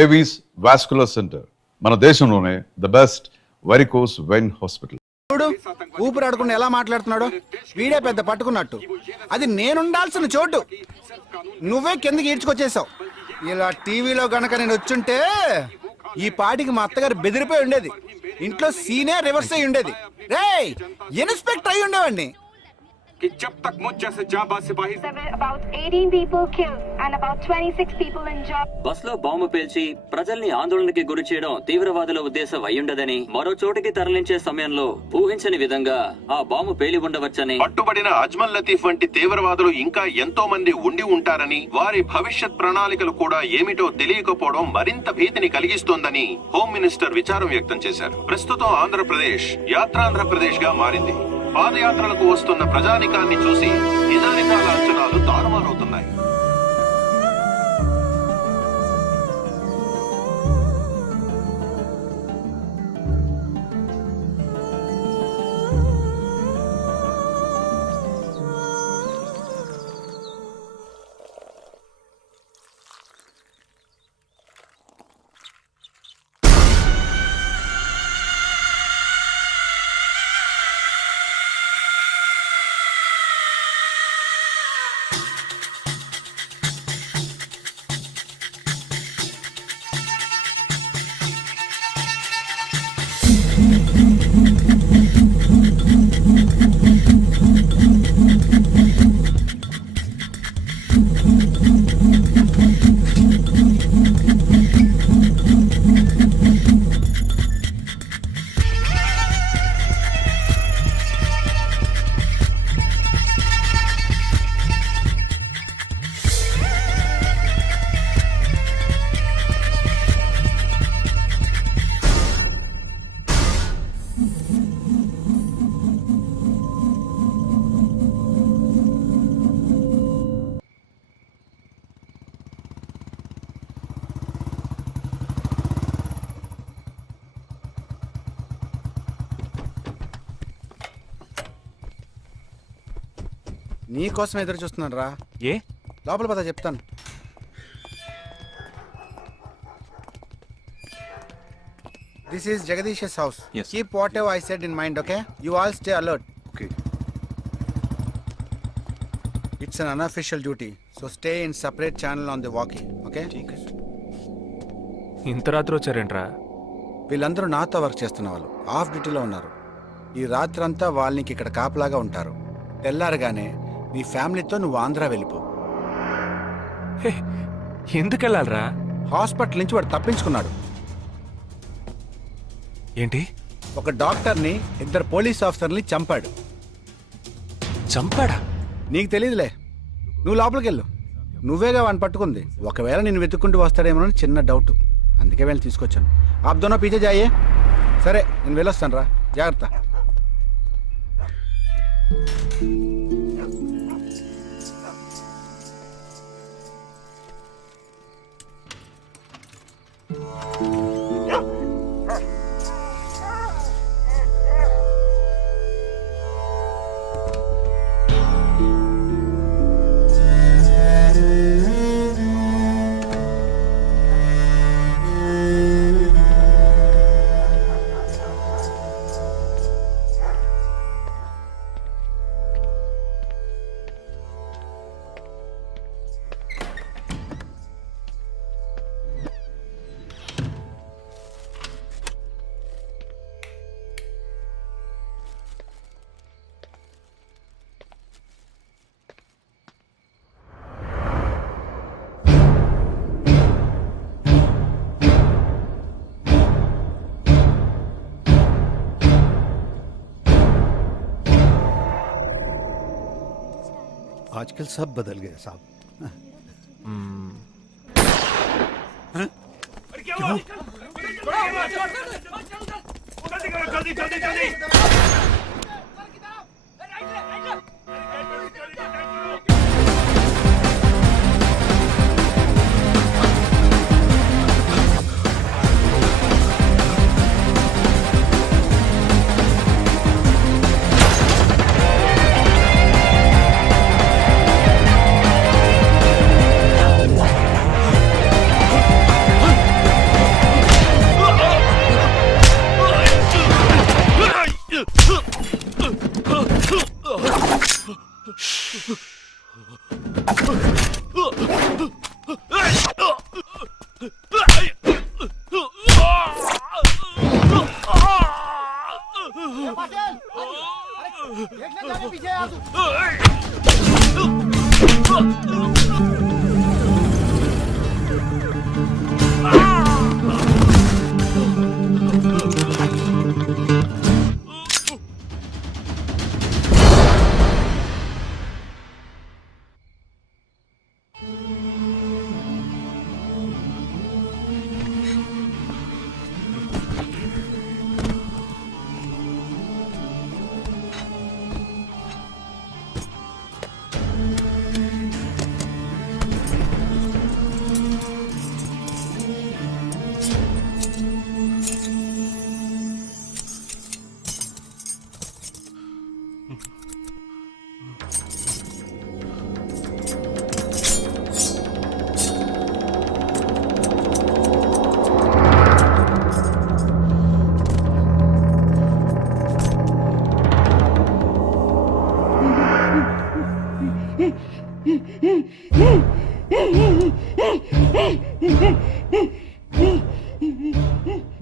Avis vascular centre, మన దేశంలోనే the best varicose vein hospital. చూడు ఊపిరాడకుండా ఎలా మాట్లాడుతున్నాడు, వీడే పెద్ద పట్టుకున్నట్టు. అది నేనుండాల్సిన చోటు నువ్వే కిందకి ఈడ్చుకొచ్చేసావు. ఇలా టీవీలో గనక నేను వచ్చుంటే ఈ పాటికి మా అత్తగారు బెదిరిపోయి ఉండేది, ఇంట్లో సీనే రివర్స్ అయి ఉండేది. రేయ్, ఇన్స్పెక్టర్ అయి ఉండేవాడిని. कि जब तक मुझ जैसे जाबाज सिपाही about 18 people killed and about 26 people injured. బస్లో బాంబు పేల్చి ప్రజల్ని ఆందోళనకి గురి చేయడం తీవ్రవాదుల ఉద్దేశం అయ్యుండదని, మరో చోటికి తరలించే సమయంలో ఊహించని విధంగా ఆ బాంబు పేలి ఉండవచ్చని, పట్టుబడిన అజ్మల్ లతీఫ్ వంటి తీవ్రవాదులు ఇంకా ఎంతో మంది ఉండి ఉంటారని, వారి భవిష్యత్ ప్రణాళికలు కూడా ఏమిటో తెలియకపోవడం మరింత భీతిని కలిగిస్తోందని హోమ్ మినిస్టర్ విచారం వ్యక్తం చేశారు. ప్రస్తుతం ఆంధ్రప్రదేశ్ యాత్రాంధ్రప్రదేశ్ గా మారింది. పాదయాత్రలకు వస్తున్న ప్రజానికాన్ని చూసి నిజానిజాల అంచనాలు తారుమారవుతున్నాయి. నీకోసం ఎదురు చూస్తున్నాను రా. ఏ లోపల పద చెప్తాను. This is Jagadish house. Yes. Keep what ever I said in mind, okay? You all stay alert. Okay. It's an unofficial duty, so stay in separate channel on the walkie, okay? ఇంత రాత్రి వచ్చారేంట్రా? వీళ్ళందరూ నాతో వర్క్ చేస్తున్న వాళ్ళు, of డ్యూటీలో ఉన్నారు. ఈ రాత్రంతా వాళ్ళకి ఇక్కడ కాపలాగా ఉంటారు. తెల్లారగానే నీ ఫ్యామిలీతో నువ్వు ఆంధ్ర వెళ్ళిపో. హే, ఎందుకు వెళ్ళాలరా? హాస్పిటల్ నుంచి వాడు తప్పించుకున్నాడు. ఏంటి? ఒక డాక్టర్ని, ఇద్దరు పోలీస్ ఆఫీసర్ని చంపాడు. చంపాడా? నీకు తెలియదులే, నువ్వు లోపలికి వెళ్ళు. నువ్వేగా వాడిని పట్టుకుంది. ఒకవేళ నేను వెతుక్కుంటూ వస్తాడేమోనని చిన్న డౌట్, అందుకే వెళ్ళి తీసుకొచ్చాను. ఆప్ దోనో పీछे जाइए. సరే నేను వెళ్ళొస్తాను రా, జాగ్రత్త. आजकल सब बदल गया साहब।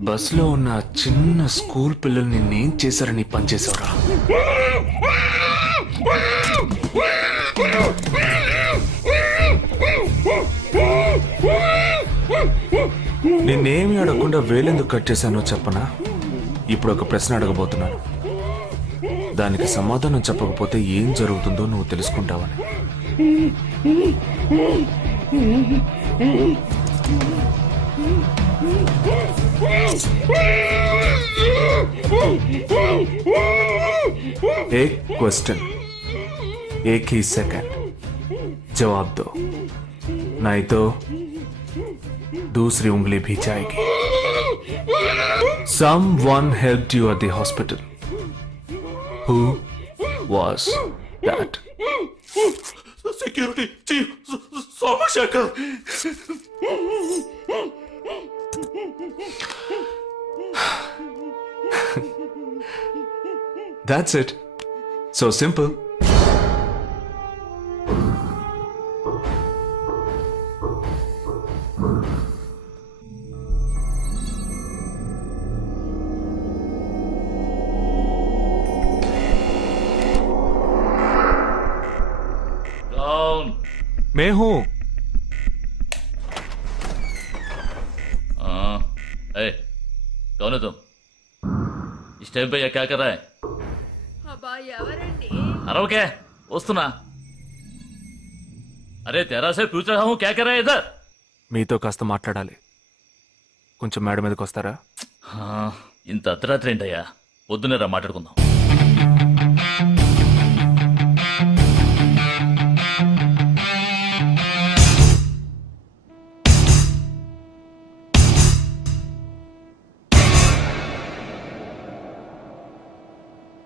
బస్లో ఉన్న ఆ చిన్న స్కూల్ పిల్లల్ని నేను చేశారని పనిచేసావురా. నిన్నేమి అడగకుండా వేలెందుకు కట్ చేశానో చెప్పనా? ఇప్పుడు ఒక ప్రశ్న అడగబోతున్నాను. దానికి సమాధానం చెప్పకపోతే ఏం జరుగుతుందో నువ్వు తెలుసుకుంటావని. एक क्वेश्चन एक ही सेकंड जवाब दो, नहीं तो दूसरी उंगली भी जाएगी. Someone helped you at the hospital. Who was that? Security chief Somashekar. That's it. So simple. कौन? मैं हूं. हाँ, ए, कौन है तुम? इस टाइम पे ये क्या कर रहा है? अरे क्या वस्तुना? अरे तेरा से पूछ रहा हूँ क्या कर रहा है इधर? మీతో కాస్త మాట్లాడాలి. కొంచెం మేడ మీదకి వస్తారా? ఇంత అర్ధరాత్రి ఏంటయ్యా? పొద్దున్నే రా మాట్లాడుకుందాం.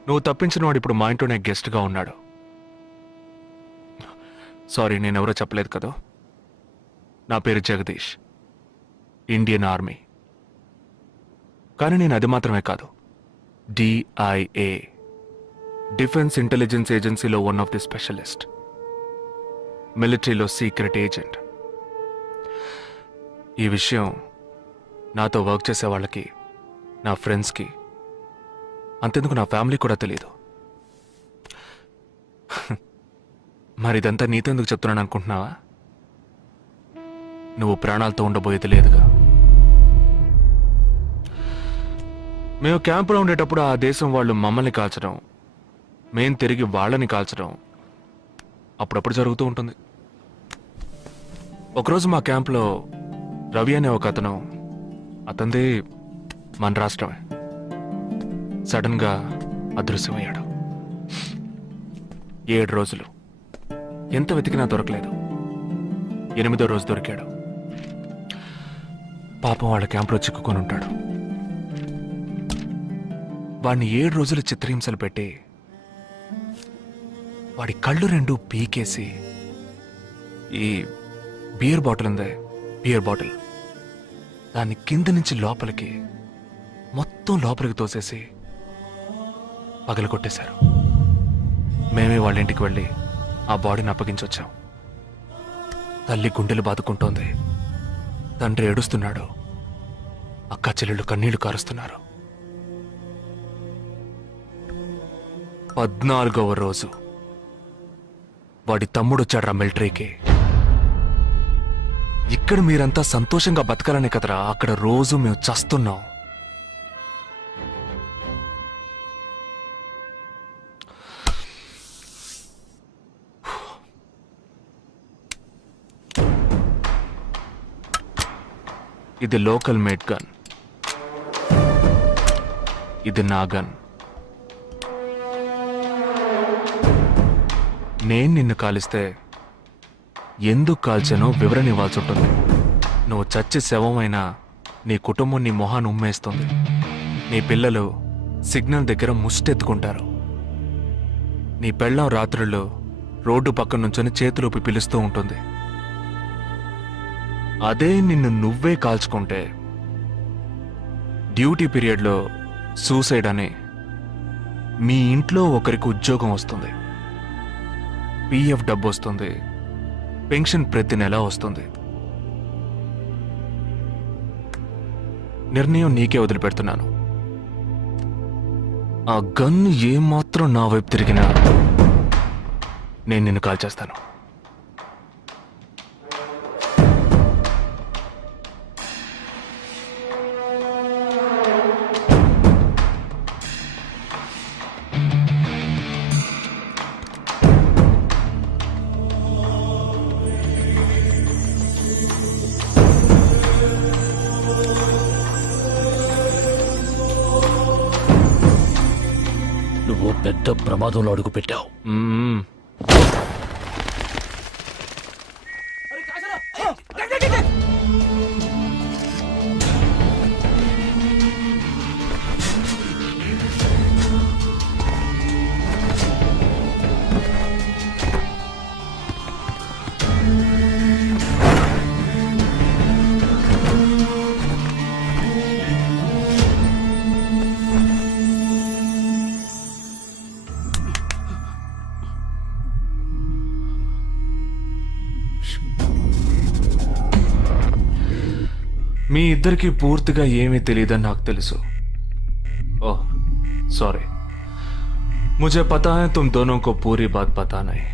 నువ్వు తప్పించిన వాడు ఇప్పుడు మా ఇంట్లోనే గెస్ట్గా ఉన్నాడు. సారీ, నేనెవరో చెప్పలేదు కదా. నా పేరు జగదీష్, ఇండియన్ ఆర్మీ. కానీ నేను అది మాత్రమే కాదు, DIA, డిఫెన్స్ ఇంటెలిజెన్స్ ఏజెన్సీలో వన్ ఆఫ్ ది స్పెషలిస్ట్, మిలిటరీలో సీక్రెట్ ఏజెంట్. ఈ విషయం నాతో వర్క్ చేసే వాళ్ళకి, నా ఫ్రెండ్స్కి, అంతెందుకు నా ఫ్యామిలీ కూడా తెలియదు. మరి ఇదంతా నీతెందుకు చెప్తున్నాను అనుకుంటున్నావా? నువ్వు ప్రాణాలతో ఉండబోయేది లేదుగా. మేము క్యాంపులో ఉండేటప్పుడు ఆ దేశం వాళ్ళు మమ్మల్ని కాల్చడం, మేం తిరిగి వాళ్ళని కాల్చడం అప్పుడప్పుడు జరుగుతూ ఉంటుంది. ఒకరోజు మా క్యాంప్లో రవి అనే ఒక అతను, అతనిది మన రాష్ట్రమే, సడన్గా అదృశ్యమయ్యాడు. 7 రోజులు ఎంత వెతికినా దొరకలేదు. 8వ రోజు దొరికాడు. పాపం వాళ్ళ క్యాంపులో చిక్కుకొని ఉంటాడు. వాడిని 7 రోజులు చిత్రహింసలు పెట్టి వాడి కళ్ళు 2 పీకేసి ఈ బియర్ బాటిల్ ఉందే, బియర్ బాటిల్, దాన్ని కింద నుంచి లోపలికి మొత్తం లోపలికి తోసేసి పగలు కొట్టేశారు. మేమే వాళ్ళ ఇంటికి వెళ్ళి ఆ బాడీని అప్పగించొచ్చాం. తల్లి గుండెలు బాదుకుంటోంది, తండ్రి ఏడుస్తున్నాడు, అక్క చెల్లెళ్ళు కన్నీళ్లు కారుస్తున్నారు. 14వ రోజు వాడి తమ్ముడు వచ్చాడ్రా మిలిటరీకి. ఇక్కడ మీరంతా సంతోషంగా బతకాలనే కదరా అక్కడ రోజు మేము చస్తున్నాం. ఇది లోకల్ మేడ్ గన్, ఇది నా గన్. నేను నిన్ను కాలిస్తే ఎందుకు కాల్చానో వివరణ ఇవ్వాల్సి ఉంటుంది. నువ్వు చచ్చి శవమైనా నీ కుటుంబం నీ మొహాన్ని ఉమ్మేస్తుంది. నీ పిల్లలు సిగ్నల్ దగ్గర ముష్టెత్తుకుంటారు. నీ పెళ్ళాం రాత్రుల్లో రోడ్డు పక్కన నుంచొని చేతులూపి పిలుస్తూ ఉంటుంది. అదే నిన్ను నువ్వే కాల్చుకుంటే డ్యూటీ పీరియడ్లో సూసైడ్ అని మీ ఇంట్లో ఒకరికి ఉద్యోగం వస్తుంది, PF డబ్బు వస్తుంది, పెన్షన్ ప్రతి నెల వస్తుంది. నిర్ణయం నీకే వదిలిపెడుతున్నాను. ఆ గన్ను ఏమాత్రం నా వైపు తిరిగినా నేను నిన్ను కాల్చేస్తాను. నువ్వు పెద్ద ప్రమాదంలో అడుగు పెట్టావు. మ్మ్. మీ ఇద్దరికి పూర్తిగా ఏమీ తెలియదని నాకు తెలుసు. ఓహ్ सॉरी, मुझे पता है तुम दोनों को पूरी बात पता नहीं.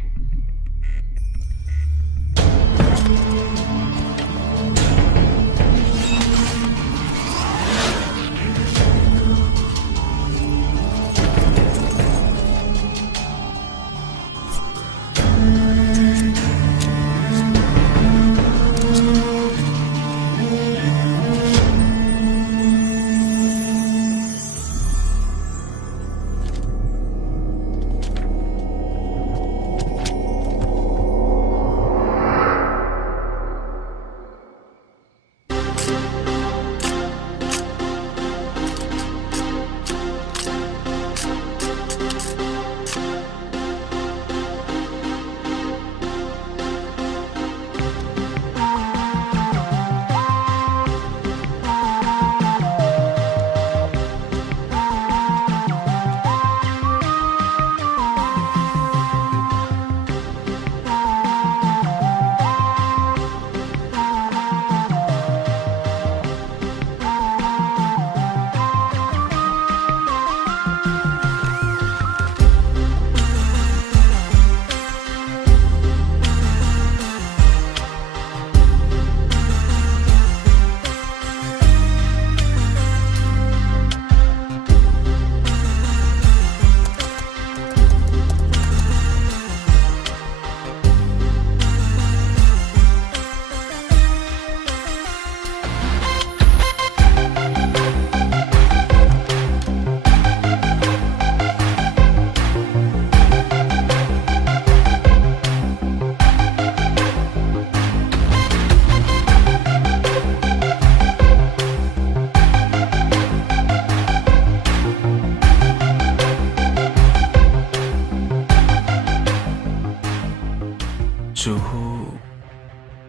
जुहू,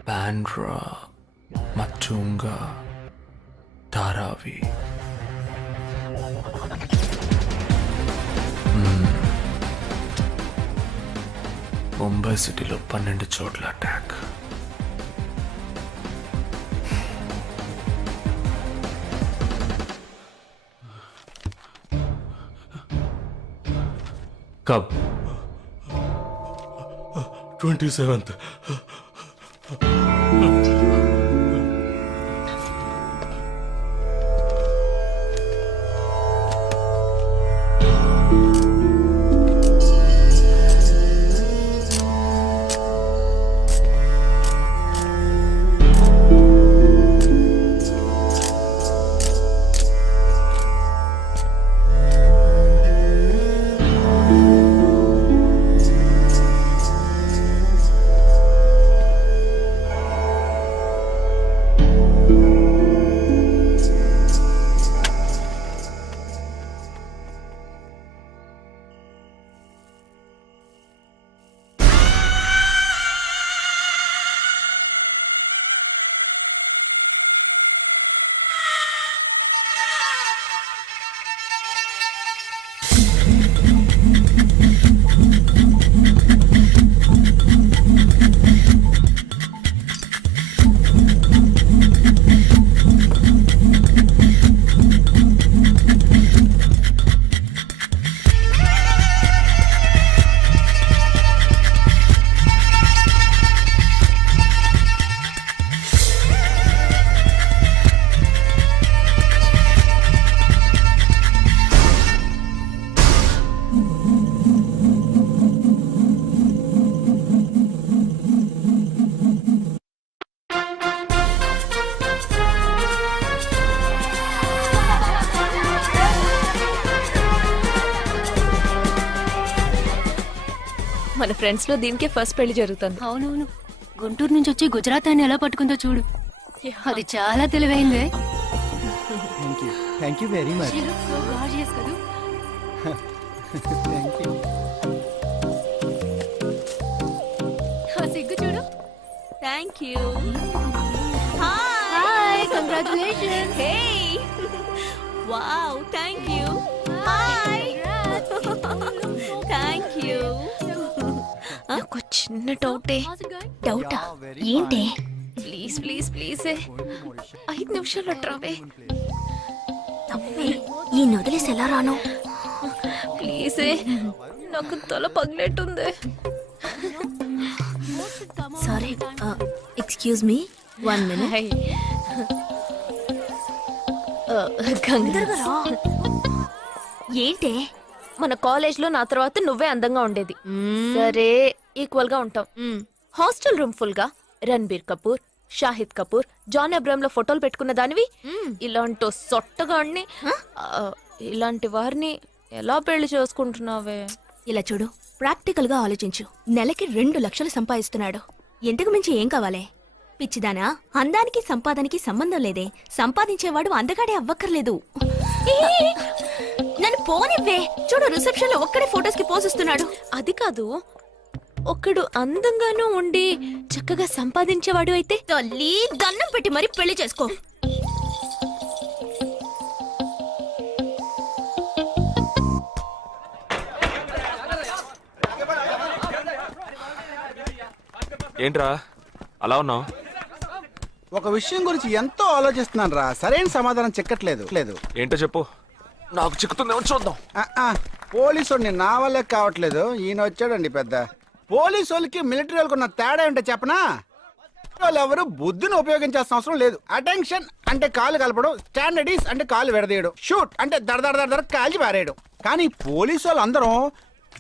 बांद्रा, मटुंगा, धारावी. ముంబై సిటీలో 12 చోట్ల అటాక్. కబ్ 27th. మన ఫ్రెండ్స్ లో దీనికే ఫస్ట్ పెళ్లి జరుగుతుంది. అవునవును, గుంటూరు నుంచి వచ్చి గుజరాత్ అని ఎలా పట్టుకుందో చూడు. అది చాలా తెలివైందే. Thank you very much. Thank you. సిగ్గు చూడు. Thank you. Hi, congratulations. Hey wow, thank you. Hi. Thank you. నాకు చిన్న డౌటే. డౌటా? ఏంటి? ప్లీజ్ ప్లీజ్ ప్లీజ్ 5 నిమిషాలు ట్రావే. ఈ నొదిలేసి ఎలా రాను? ప్లీజ్, నాకు తల పగిలేట్టుంది. Sorry, excuse me, 1 minute. Hi. Ganga, ఏంటి? మన కాలేజ్ లో నా తర్వాత నువ్వే అందంగా ఉండేది. సరే, ఈక్వల్ గా ఉంటాం. హాస్టల్ రూమ్ ఫుల్ గా రణబీర్ కపూర్, షాహిద్ కపూర్, జాన్ అబ్రామ్ లో ఫోటోలు పెట్టుకున్న దానివి ఇలాంటి సొట్టగాడిని, ఇలాంటి వారిని ఎలా పెళ్లి చేసుకుంటున్నావే? ఇలా చూడు, ప్రాక్టికల్ గా ఆలోచించు. నెలకి 2 లక్షలు సంపాదిస్తున్నాడు. ఎంతకు మించి ఏం కావాలే? పిచ్చిదానా, అందానికి సంపాదనకి సంబంధం లేదే. సంపాదించేవాడు అందగాడే అవ్వక్కర్లేదు. నన్ను పోనివ్వే. చూడు, రిసెప్షన్ లో ఒక్కడే ఫోటోస్ కి పోజ్ ఇస్తున్నాడు. అది కాదు, ఒకడు అందంగానూ ఉండి చక్కగా సంపాదించేవాడు అయితే తల్లి, దండం పెట్టి మరి పెళ్లి చేసుకో. ఏంట్రా అలా ఉన్నావు? ఒక విషయం గురించి ఎంతో ఆలోచిస్తున్నాను రా, సరైన సమాధానం చిక్కట్లేదు. ఏంటో చెప్పు, నాకు చిక్కుతుందేమో చూద్దాం. పోలీసు నా వల్లే కావట్లేదు. ఈయన వచ్చాడండి పెద్ద. పోలీసు వాళ్ళకి మిలిటరీ వాళ్ళకి ఉన్న తేడా ఏంటో చెప్పనా? వాళ్ళు ఎవరు బుద్ధిని ఉపయోగించాల్సిన అవసరం లేదు. అటెన్షన్ అంటే కాలు కలపడం, స్టాండర్డీస్ అంటే కాలు విడదీయడం, షూట్ అంటే దడ కాల్చి పారేయడం. కానీ పోలీసు వాళ్ళు అందరం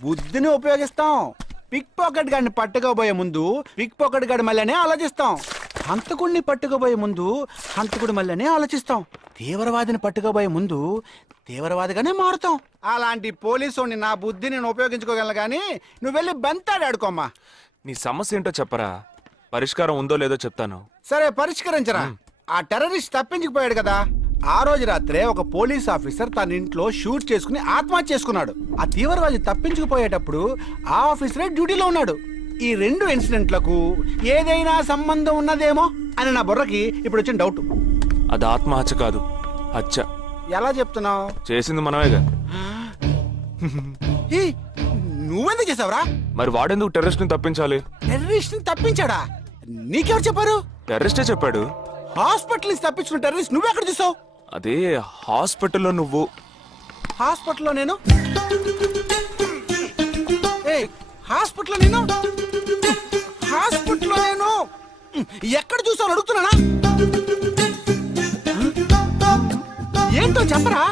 బుద్ధిని ఉపయోగిస్తాం. పిక్ పాకెట్ గాడిని పట్టుకోబోయే ముందు పిక్ పాకెట్ గాడి మళ్ళీనే ఆలోచిస్తాం. హంతకుడిని పట్టుకోబోయే ముందు హంతకుడి మళ్ళీనే ఆలోచిస్తాం. తీవ్రవాదిని పట్టుకోబోయే ముందు తీవ్రవాదిగానే మారుతాం. అలాంటి పోలీసు నా బుద్ధి నేను ఉపయోగించుకోగలను, కానీ నువ్వు వెళ్ళి బంతాడు ఆడుకోమ్మా. నీ సమస్య ఏంటో చెప్పరా, పరిష్కారం ఉందో లేదో చెప్తాను. సరే, పరిష్కరించరా. ఆ టెర్రరిస్ట్ తప్పించుకుపోయాడు కదా, ఆ రోజు రాత్రే ఒక పోలీస్ ఆఫీసర్ తన ఇంట్లో షూట్ చేసుకుని ఆత్మహత్య చేసుకున్నాడు. ఆ తీవ్రవాది తప్పించుకుపోయేటప్పుడు ఆ ఆఫీసరే డ్యూటీలో ఉన్నాడు. ఈ 2 ఇన్సిడెంట్లకు ఏదైనా సంబంధం ఉన్నదేమో అని నా బుర్రకి ఇప్పుడు వచ్చిన డౌట్. అది ఆత్మహత్య కాదు, హత్య. ఎలా చెప్తున్నావు? చేసింది మనమేగా. నువ్వెందుకు చేసావురా? మరి వాడెందుకు టెర్రరిస్ట్ ని తప్పించాలి? టెర్రరిస్ట్ తప్పించాడా? నీకెవరు చెప్పారు? టెర్రరిస్టే చెప్పాడు. హాస్పిటల్ నుంచి తప్పించిన టెర్రరిస్ట్ నువ్వెక్కడ చూసావు? అదే హాస్పిటల్లో నువ్వు. హాస్పిటల్లో నేను? హాస్పిటల్లో నేను? హాస్పిటల్లో నేను ఎక్కడ చూసావు అడుగుతున్నానా? ఏంటో చెప్పరా?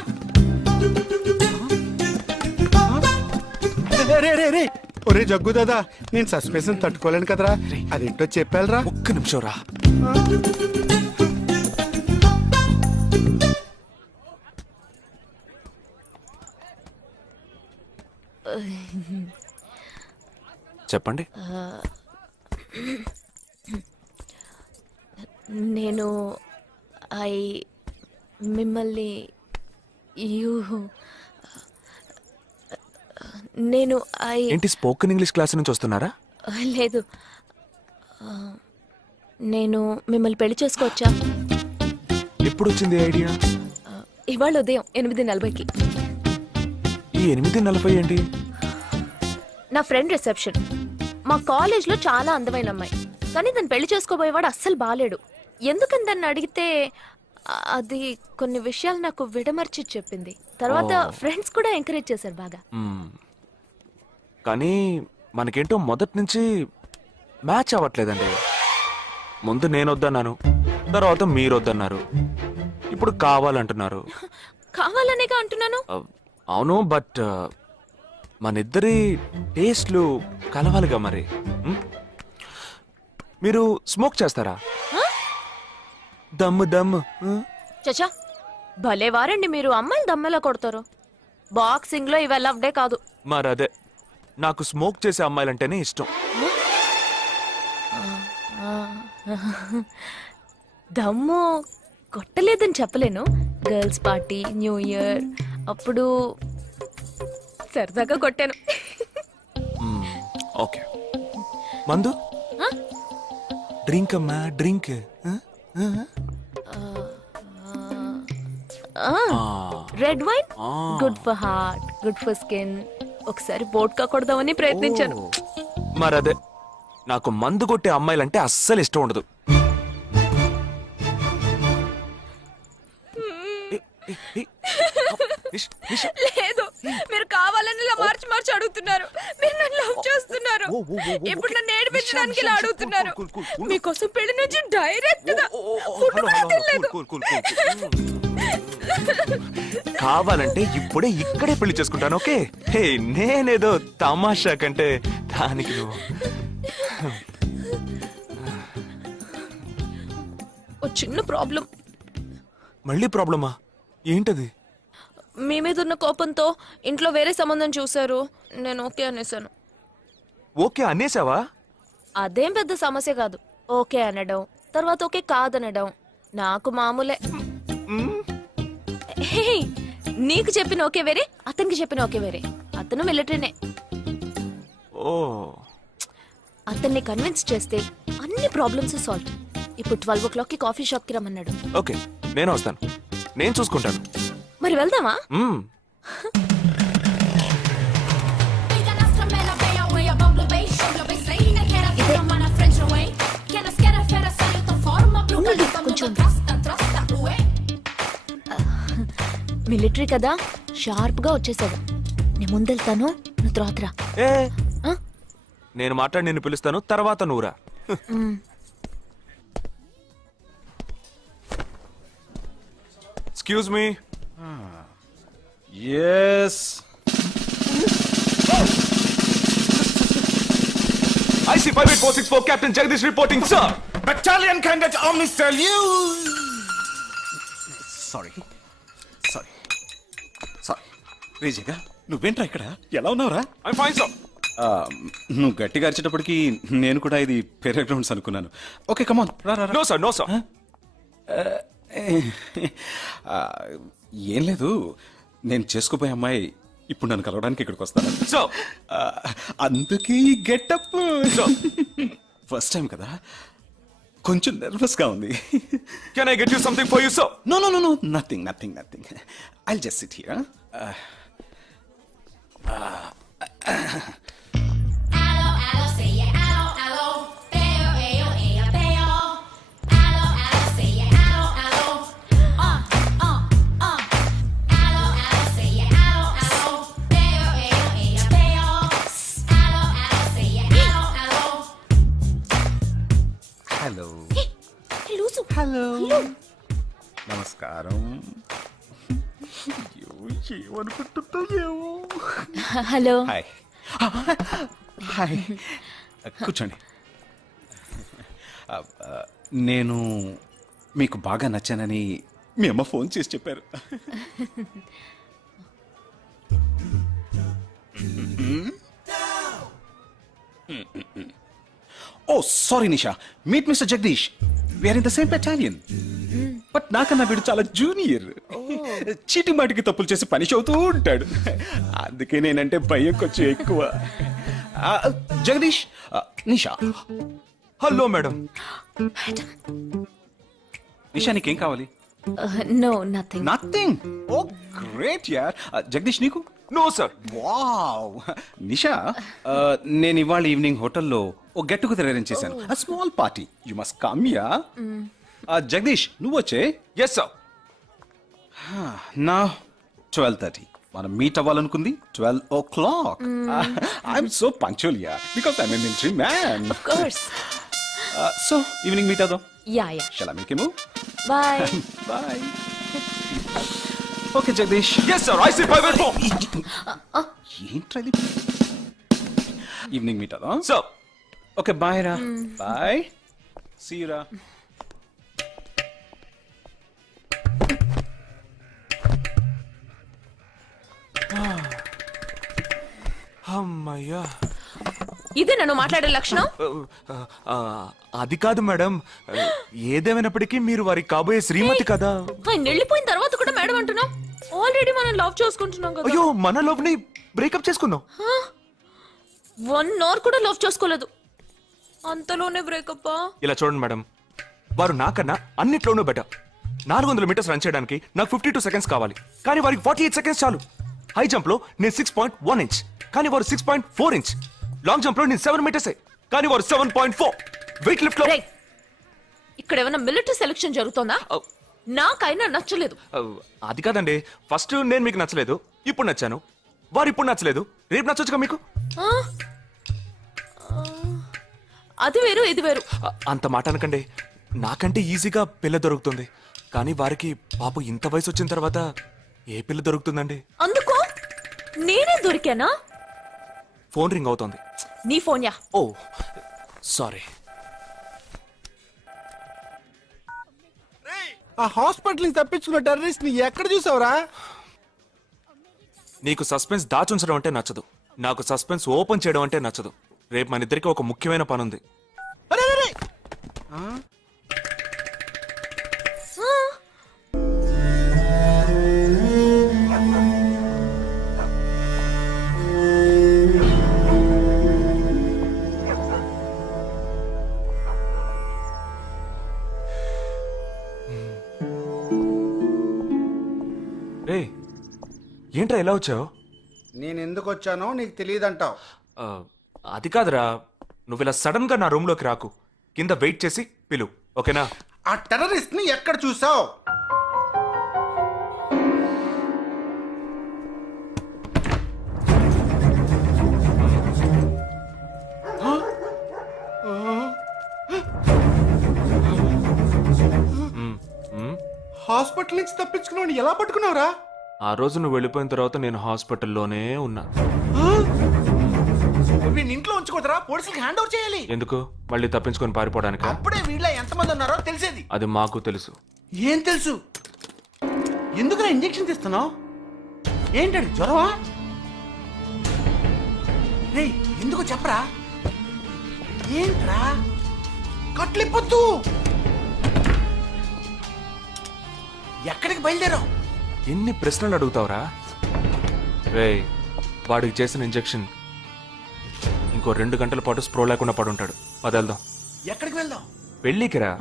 రే ఒరే జగ్గు దాదా, నేను సస్పెన్షన్ తట్టుకోలేను కదరా. అదేంటో చెప్పాలరా. ఒక్క నిమిషం రా. చెప్పండి. నేను మిమ్మల్ని నేను ఏంటి, స్పోకెన్ ఇంగ్లీష్ క్లాస్ నుంచి వస్తున్నారా? లేదు, నేను మిమ్మల్ని పెళ్లి చేసుకోవచ్చా? ఎప్పుడు వచ్చింది ఐడియా? ఇవాళ ఉదయం 8:40కి. ఈ 8:40 ఏంటి? నా ఫ్రెండ్ రిసెప్షన్. మా కాలేజ్లో చాలా అందమైన అమ్మాయి, కానీ దాన్ని పెళ్లి చేసుకోబోయేవాడు అస్సలు బాలేడు. ఎందుకని దాన్ని అడిగితే అది కొన్ని విషయాలు నాకు విడమర్చి చెప్పింది. తర్వాత ఫ్రెండ్స్ కూడా ఎంకరేజ్ చేశారు బాగా. కానీ మనకేంటో మొదటి నుంచి మ్యాచ్ అవ్వట్లేదండి. ముందు నేను వద్దన్నాను, తర్వాత మీరు వద్దన్నారు, ఇప్పుడు కావాలంటున్నారు. కావాలనేగా అంటున్నాను. అవును, బట్ మనిద్దరి టేస్ట్లు కలవాలిగా మరి. మీరు స్మోక్ చేస్తారా? దమ్ము దమ్ము. చచ్చా, భలే వారండి మీరు. అమ్మాయిలు దమ్మెలా కొడతారు. బాక్సింగ్ లో ఇవి లవ్ డే కాదు. మరదే నాకు స్మోక్ చేసే అమ్మాయిలంటేనే ఇష్టం. దమ్ము కొట్టలేదని చెప్పలేను. గర్ల్స్ పార్టీ, న్యూ ఇయర్ అప్పుడు సరదాగా కొట్టాను. ఓకే, మందు డ్రింక్ అమ్మా, drink. Red wine good for heart, good for skin. ఒకసారి బోట్కా కొడదామని ప్రయత్నించాను. మరదే, నాకు మందు కొట్టే అమ్మాయిలంటే అస్సలు ఇష్టం ఉండదు. లేదు, మీరు కావాలని ఇలా మార్చి మార్చి అడుగుతున్నారు. మీరు నన్ను లవ్ చేస్తున్నారు. ఇప్పుడు నన్ను ఏడిపించడానికి ఇలా అడుగుతున్నారు. మీకోసం పెళ్లి నుంచి డైరెక్ట్ గా ఫుడ్ కూడా తినలేదు. కావాలంటే ఇప్పుడే ఇక్కడే పెళ్లి చేసుకుంటాను. ఓకే, హే, నేనేదో తమాషా కంటే దానికి నువ్వు. ఓ చిన్న ప్రాబ్లం. మళ్ళీ ప్రాబ్లమా? ఏంటది? మీ మీద ఉన్న కోపంతో ఇంట్లో వేరే సంబంధం చూశారు. నేను ఓకే అనేసాను. ఓకే అనేసావా? అదేం పెద్ద సమస్య కాదు. ఓకే అనడం, తర్వాత ఓకే కాదనడం నాకు మామూలే. హే, నీకు చెప్పిన ఓకే వేరే, అతనికి చెప్పిన ఓకే వేరే. అతను మిలిటరీనే. ఓ, అతన్ని కన్విన్స్ చేస్తే అన్ని ప్రాబ్లమ్స్ సాల్వ్. ఇప్పుడు 12 o'clockకి కాఫీ షాప్ కి రమ్మన్నాడు. ఓకే, నేను వస్తాను, నేను చూసుకుంటాను. మరి వెళ్దామా? మిలిటరీ కదా, షార్ప్ గా వచ్చేసాడు. నేను ముందెళ్తాను, నువ్వు తర్వాత రా. ఏ, నేను మాట్లాడి నిన్ను పిలుస్తాను, తర్వాత నువ్వురా. Excuse me. Yes, IC 58464 Captain Jagdish reporting, sir. Battalion candidate army salute. Sorry sorry sorry. రేజగా నువ్వేంట్రా ఇక్కడ? ఎలా ఉన్నావురా? I'm fine, sir. నువ్వు గట్టిగా అరిచేటప్పటికి నేను కూడా ఇది పేరే గ్రౌండ్స్ అనుకున్నాను. ఓకే, కమాన్, రా రా. No, sir, no, sir. ఏం లేదు, నేను చేసుకోపోయే అమ్మాయి ఇప్పుడు నన్ను కలవడానికి ఇక్కడికి వస్తాను. So, అందుకే గెటప్. ఫస్ట్ టైం కదా, కొంచెం నర్వస్ గా ఉంది. can I get you something for you, sir? No no no no, nothing nothing nothing. I'll just sit here. Hello hello, నమస్కారం. ఏమనుకుంటుందో. హలో. హాయ్ హాయ్, కూర్చోండి. నేను మీకు బాగా నచ్చానని మీ అమ్మ ఫోన్ చేసి చెప్పారు. Oh sorry Nisha, meet mister Jagdish. We are in the same battalion. But నాకన్నా వీడు చాలా జూనియర్. చీటింగ్ మాటికి తప్పులు చేసి పనిష్ అవుతూ ఉంటాడు. అందుకే నేనంటే భయం కొంచెం ఎక్కువ. జగదీష్, నిషా. Hello madam. నిషా, నీకేం కావాలి? No, nothing. Nothing. Oh great యార్. జగదీష్, నీకు? No, sir. వావ్. నిషా, నేను ఇవాళ ఈవినింగ్ హోటల్లో ఓ గెట్ టుగెదర్ అరేంజ్ చేశాను. Small party, you must come ya. Jagdish, నువ్వు వచ్చే. Yes, sir. నా 12:30 మనం మీట్ అవ్వాలనుకుంది 12 o'clock. I'm so punctual ya, because I'm a military man. Of course. So evening meet అవుదాం. Yeah, yeah. Shall I make a move? Bye. Bye. Okay, Jagdish. Yes, sir. IC 584. ఏంట్రది? Evening meet అవుదాం. Sir. Okay, bye రా. Bye, see you రా. అమ్మయ్యా. ఇదే నన్ను మాట్లాడే లక్షణం. ఆ, అది కాదు మేడం, ఏదేమైనప్పటికీ మీరు వారి కాబోయే శ్రీమతి కదా. ఆయన వెళ్ళిపోయిన తర్వాత కూడా మేడం అంటున్నాం. ఆల్రెడీ మనం లవ్ చేసుకుంటున్నాం కదా. అయ్యో, మన లవ్ ని బ్రేకప్ చేసుకున్నాం. 1 అవర్ కూడా లవ్ చేసుకోలేదు, అంతలోనే బ్రేకప్. ఇలా చూడండి మేడం, వారు నాకన్నా అన్నిట్లోనూ బెటర్. 400 మీటర్స్ రన్ చేయడానికి నాకు 52 సెకండ్స్ కావాలి, కానీ వారికి 48 సెకండ్స్ చాలు. హై జంప్ లో నేను 6.1 ఇంచ్, కానీ వారు 6.4 ఇంచ్. లాంగ్ జంప్ లో నేను 7 మీటర్సే, కానీ వారు 7.4. వెయిట్ లిఫ్ట్ లో ఇక్కడ ఏమైనా మిలిటరీ సెలక్షన్ జరుగుతుందా? నాకైనా నచ్చలేదు. అది కాదండి, ఫస్ట్ నేను మీకు నచ్చలేదు, ఇప్పుడు నచ్చాను. వారు ఇప్పుడు నచ్చలేదు, రేపు నచ్చొచ్చుగా మీకు. ఆ? అది వేరు ఇది వేరు. అంత మాట అనకండి, నాకంటే ఈజీగా పిల్ల దొరుకుతుంది, కానీ వారికి పాప ఇంత వయసు వచ్చిన తర్వాత ఏ పిల్ల దొరుకుతుందండి? అందుకో నేనే దొరికానా? ఫోన్ రింగ్ అవుతోంది. నీ ఫోన్ యా? ఓ సారీ. ఆ హాస్పిటల్ ని తప్పించుకున్న టెర్రరిస్ట్ ని ఎక్కడ చూసావురా? నీకు సస్పెన్స్ దాచుంచడం అంటే నచ్చదు, నాకు సస్పెన్స్ ఓపెన్ చేయడం అంటే నచ్చదు. రేపు మన ఇద్దరికి ఒక ముఖ్యమైన పని ఉంది. అరే అరే, అరే. రే, ఏంట్రా ఇలా వచ్చావు? నేను ఎందుకు వచ్చానో నీకు తెలియదంటావు. అది కాదురా, నువ్వు ఇలా సడన్ గా నా రూమ్ లోకి రాకు, కింద వెయిట్ చేసి పిలు, ఓకేనా? ఆ టెర్రరిస్ట్ ని ఎక్కడ చూసావు? హాస్పిటల్ నుంచి తప్పించుకున్నావు, ఎలా పట్టుకున్నావురా? ఆ రోజు నువ్వు వెళ్ళిపోయిన తర్వాత నేను హాస్పిటల్లోనే ఉన్నా. వీడిని ఇంట్లో ఉంచుకోదరా, పోలీసులకు హ్యాండ్ ఓవర్ చేయాలి. ఎందుకు? మళ్ళీ తప్పించుకొని పారిపోవడానికి? అప్పుడే వీళ్ళ ఎంతమంది ఉన్నారో తెలిసేది. అది మాకు తెలుసు. ఏం తెలుసు? ఎందుకురా ఇంజెక్షన్ తీస్తున్నావు? ఏంటండి జ్వరమా? రేయ్, ఎందుకు చెప్పరా? ఏంట్రా కట్లిప్పొద్దు. ఎక్కడికి బయలుదేరావు? ఎన్ని ప్రశ్నలు అడుగుతావురా? రే, వాడికి చేసిన ఇంజెక్షన్ ఇంకో 2 గంటల పాటు స్ప్రో లేకుండా పడుంటాడు. పదేళ్దాం. ఎక్కడికి వెళ్దాం? పెళ్ళికి రా.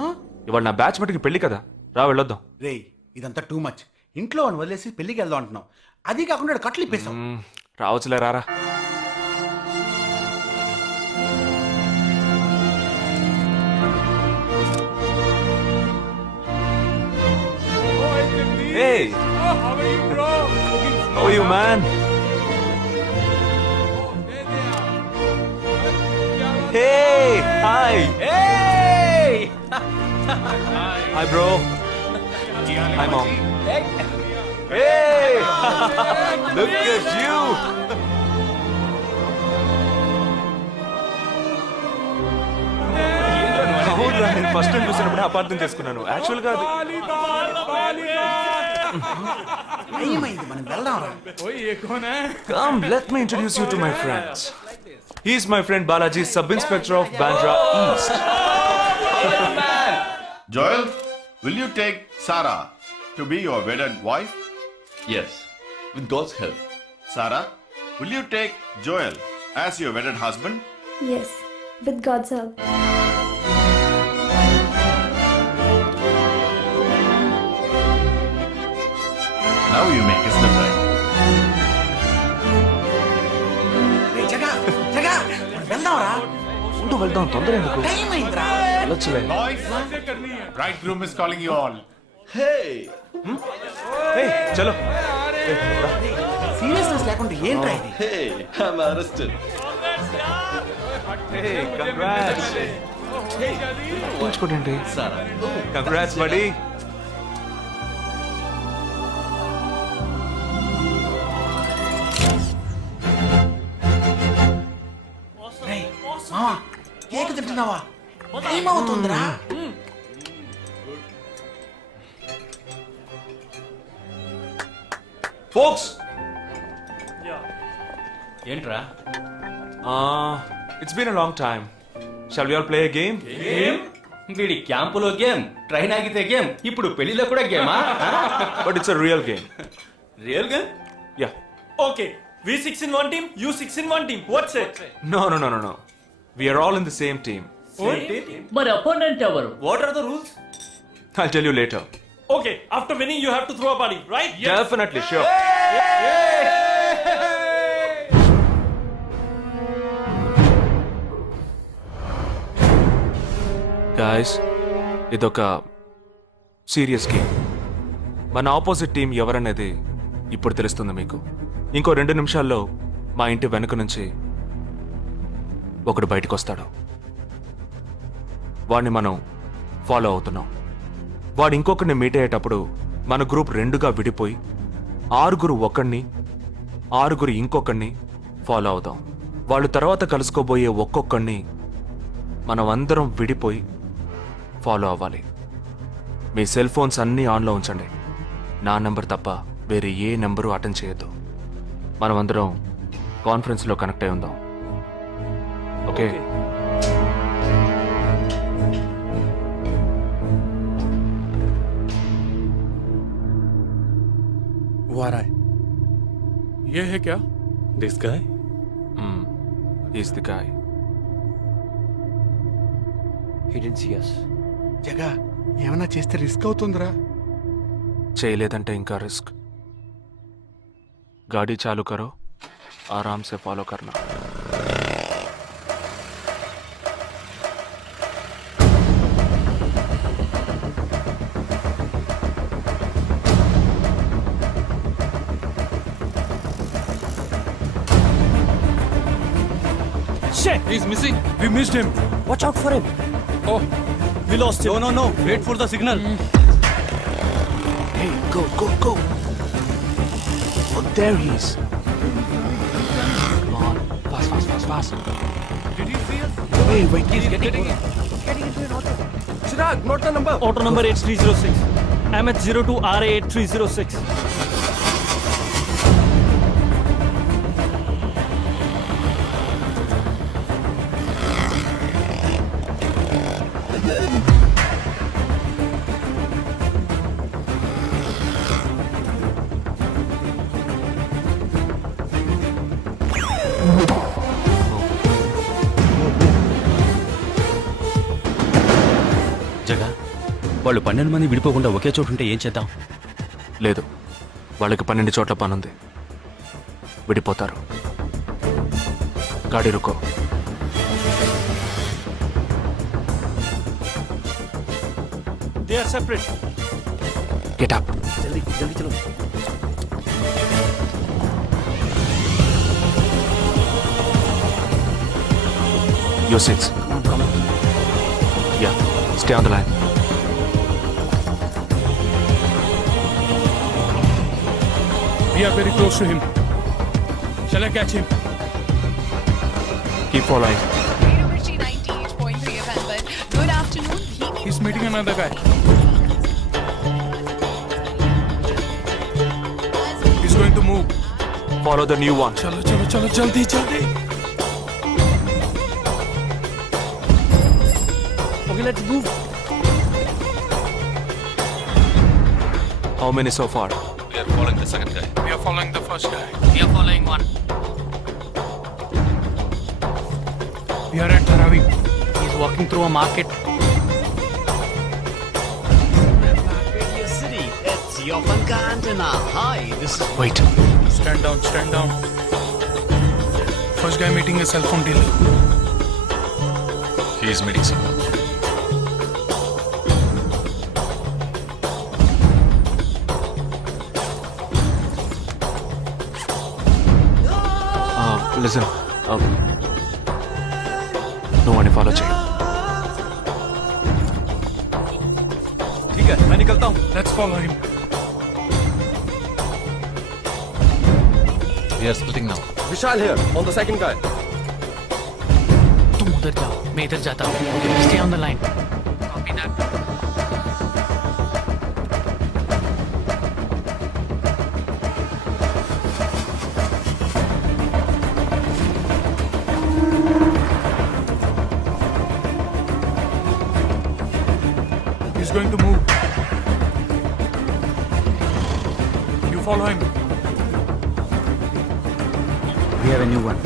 ఇవాళ నా బ్యాచ్ మటుకి పెళ్లి కదా, రా వెళ్ళొద్దాం. రేయ్, ఇదంతా టూ మచ్. ఇంట్లో అని వదిలేసి పెళ్లికి వెళ్దాం అంటున్నావు, అది కాకుండా కట్లు ఇప్పేసావు. రావచ్చులే, రారా. Hey! How are you, man? Hey! Hi! Hey! Hi, bro. Hi, mom. Hey! Look at you! అవునురా, నేను ఫస్ట్ టైం చూసినప్పుడు అపార్థం చేసుకున్నాను. యాక్చువల్ గా ఏమైంది, మనం వెళ్దాం. Come, let me introduce you to my friends. He's my friend Balaji, Sub-Inspector of Bandra East. Joel, will you take Sarah to be your wedded wife? Yes, with God's help. Sarah, will you take Joel as your wedded husband? Yes, with God's help. Now you may kiss them right. రేయ్, జగా జగా, వెళ్దాంరా. ఉండు, వెళ్దాం, తొందర ఎందుకు? Time అయిందిరా. వెళ్ళొచ్చులే. Bridegroom is calling you all. Hey! Hey, చలో. Seriousness లేకుండా ఏంట్రా ఇది? Hey, I'm arrested. Hey, congrats. ఉంచుకోండి. Congrats, buddy. రేయ్, మావా, కేక్ తింటున్నావా? టైం అవుతుందిరా. Folks, ఏంట్రా it's been a long time. Shall we all play a game? వీడి క్యాంపులో గేమ్, ట్రైన్ ఆగితే గేమ్, ఇప్పుడు పెళ్లిలో కూడా గేమా? But it's a real game. Real game? Ya. Okay, we 6 in one team, you 6 in one team. What's it? No. We are all in the same team. మరి opponent ఎవరు? What are the rules? I'll tell you later. Okay, after winning, you have to throw a party, right? Definitely, sure. Guys, ఇదొక serious game. మన opposite team ఎవరనేది ఇప్పుడు తెలుస్తుంది మీకు. ఇంకో 2 నిమిషాల్లో మా ఇంటి వెనుక నుంచి ఒకడు బయటకు వస్తాడు. వాడిని మనం ఫాలో అవుతున్నాం. వాడు ఇంకొకరిని మీట్ అయ్యేటప్పుడు మన గ్రూప్ 2గా విడిపోయి 6 ఒకడిని 6 ఇంకొకడిని ఫాలో అవుదాం. వాళ్ళు తర్వాత కలుసుకోబోయే ఒక్కొక్కడిని మనం అందరం విడిపోయి ఫాలో అవ్వాలి. మీ సెల్ ఫోన్స్ అన్నీ ఆన్లో ఉంచండి. నా నెంబర్ తప్ప వేరే ఏ నెంబరు అటెండ్ చేయొద్దు. మనం అందరం కాన్ఫరెన్స్లో కనెక్ట్ అయి ఉందాం. ఓకే? ये है क्या? This guy? Is the guy. Jaga ఏమన్నా చేస్తే రిస్క్ అవుతుందిరా. చేయలేదంటే ఇంకా రిస్క్. गाड़ी चालू करो, आराम से फॉलो करना. Shit! He's missing. We missed him. Watch out for him. Oh, we lost him. No. Wait for the signal. Hey, go. Oh, there he is. Come on, fast. Did you see us? Wait, He's getting into an auto. Chirag, note the number. Auto number 8306. MH02 RA 8306. జగా, వాళ్ళు 12 మంది విడిపోకుండా ఒకే చోటు ఉంటే ఏం చేద్దాం? లేదు, వాళ్ళకి 12 చోట్ల పనుంది. విడిపోతారు. గాడి రుకో. They are separate. Get up. జల్దీ చలో. Your seats. Come on. Yeah, stay on the line. We are very close to him. Shall I catch him? Keep following. Good afternoon. He's meeting another guy. He's going to move. Follow the new one. चलो जल्दी. Okay, let's move. How many so far? We are following the second guy. We are following the first guy. We are following one. We are at Dharavi. He's walking through a market. Wait. Stand down. First guy meeting a cell phone dealer. He is meeting someone. Listen. No one follow check. ठीक है, मैं निकलता हूँ. Let's follow him. We are splitting now. Vishal here, on the second guy. तुम उधर जाओ, मैं इधर जाता हूँ. Stay on the line. Copy that. Follow him. We have a new one.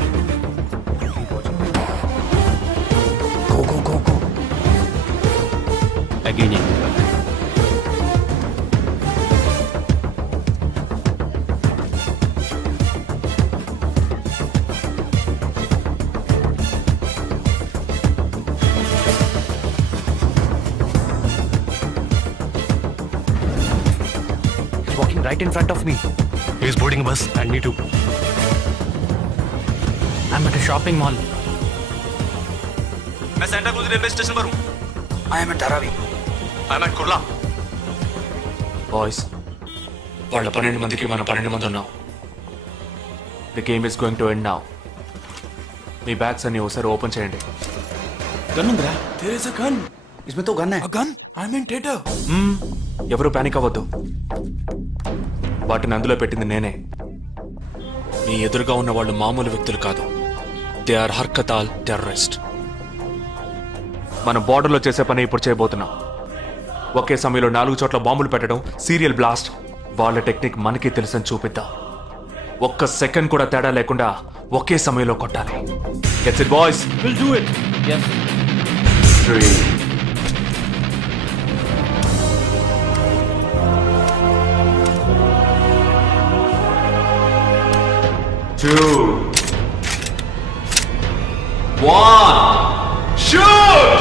Go. Again. He's walking right in front of me. He's boarding a bus and me too. I'm at a shopping mall. मैं Santa cruise railway station पर हूँ। I am at Dharavi. I'm at Kurla. Boys వాళ్ళ 12 మందికి మనం 12 మంది ఉన్నాం. The game is going to end now. Me bags అన్ని ఒకసారి ఓపెన్ చేయండి. गन ఉందిరా? There is a gun. इसमें तो गन है. A gun? I'm in theater. ఎవరు పానిక్ అవ్వద్దు. వాటిని అందులో పెట్టింది నేనే. మీ ఎదురుగా ఉన్న వాళ్ళు మామూలు వ్యక్తులు కాదు. They are Harkatul terrorist. మనం బార్డర్లో చేసే పని ఇప్పుడు చేయబోతున్నాం. ఒకే సమయంలో 4 చోట్ల బాంబులు పెట్టడం, సీరియల్ బ్లాస్ట్. వాళ్ళ టెక్నిక్ మనకి తెలుసని చూపిద్దాం. ఒక్క సెకండ్ కూడా తేడా లేకుండా ఒకే సమయంలో కొట్టాలి. Gets it boys? We'll do it. Yes. 3 2 1 shoot!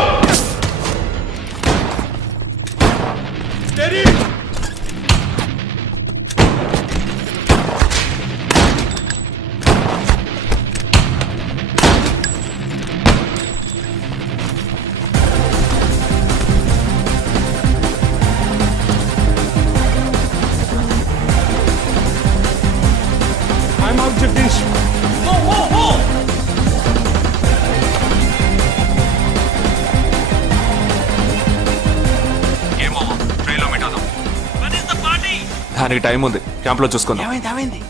I'm out, Jagdish. దానికి టైం ఉంది. క్యాంప్లో చూసుకుందాం. ఏమైంది?